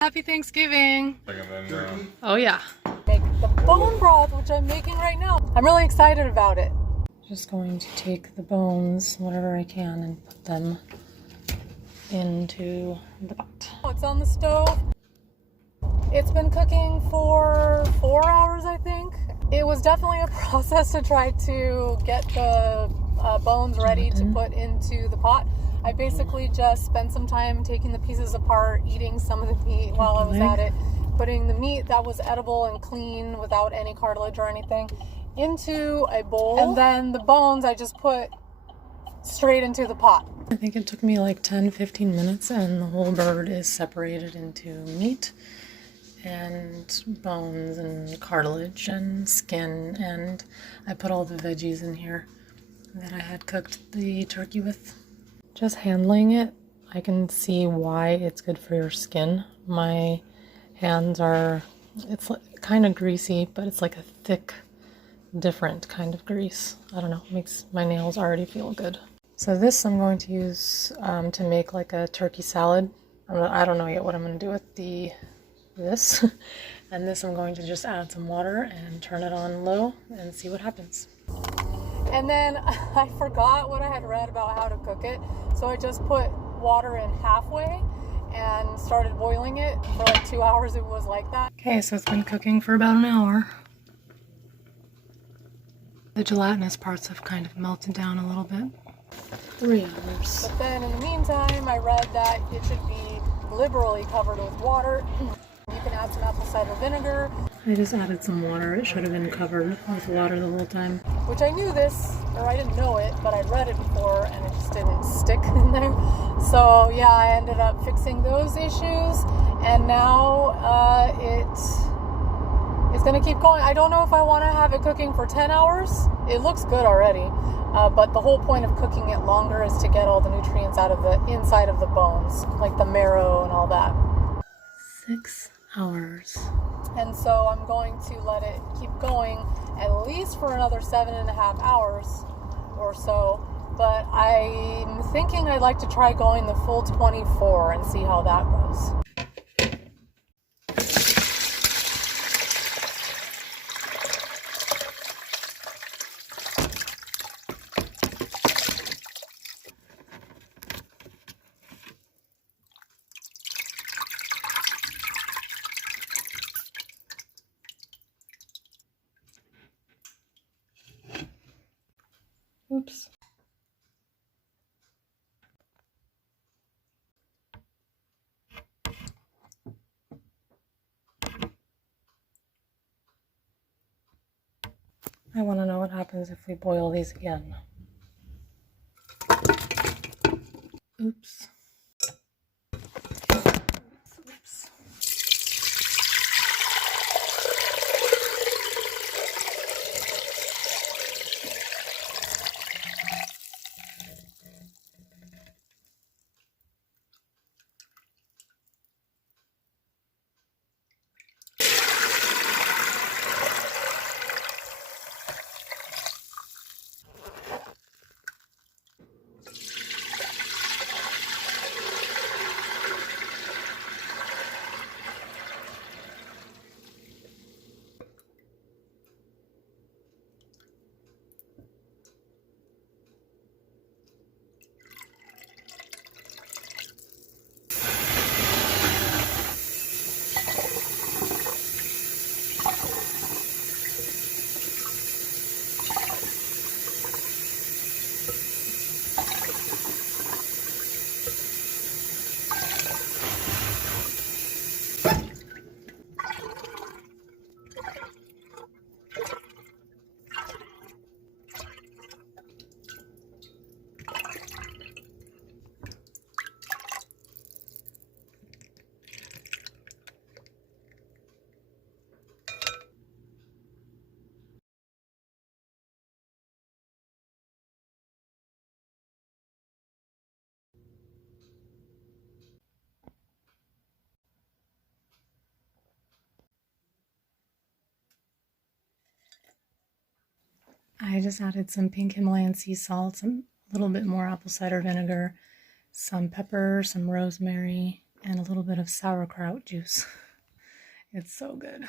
Happy Thanksgiving! Turkey? Oh yeah. Make the bone broth, which I'm making right now. I'm really excited about it. Just going to take the bones, whatever I can, and put them into the pot. It's on the stove. It's been cooking for 4 hours, I think. It was definitely a process to try to get the bones ready to put into the pot. I basically just spent some time taking the pieces apart, eating some of the meat while I was at it, putting the meat that was edible and clean without any cartilage or anything into a bowl, and then the bones I just put straight into the pot. I think it took me like 10-15 minutes, and the whole bird is separated into meat and bones and cartilage and skin, and I put all the veggies in here that I had cooked the turkey with. Just handling it, I can see why it's good for your skin. My hands are, it's kind of greasy, but it's like a thick, different kind of grease. I don't know, it makes my nails already feel good. So this I'm going to use to make like a turkey salad. I don't know yet what I'm going to do with this. And this I'm going to just add some water and turn it on low and see what happens. And then I forgot what I had read about how to cook it, so I just put water in halfway and started boiling it for like 2 hours. It was like that. Okay, so it's been cooking for about an hour. The gelatinous parts have kind of melted down a little bit. 3 hours. But then in the meantime, I read that it should be liberally covered with water. You can add some apple cider vinegar. I just added some water. It should have been covered with water the whole time. Which I knew this, or I didn't know it, but I'd read it before and it just didn't stick in there. So yeah, I ended up fixing those issues, and now it's gonna keep going. I don't know if I want to have it cooking for 10 hours. It looks good already, but the whole point of cooking it longer is to get all the nutrients out of the inside of the bones, like the marrow and all that. 6 hours. And so I'm going to let it keep going at least for another 7.5 hours or so. But I'm thinking I'd like to try going the full 24 and see how that goes. Oops. I want to know what happens if we boil these again. Oops. Oops. I just added some pink Himalayan sea salt, a little bit more apple cider vinegar, some pepper, some rosemary, and a little bit of sauerkraut juice. It's so good.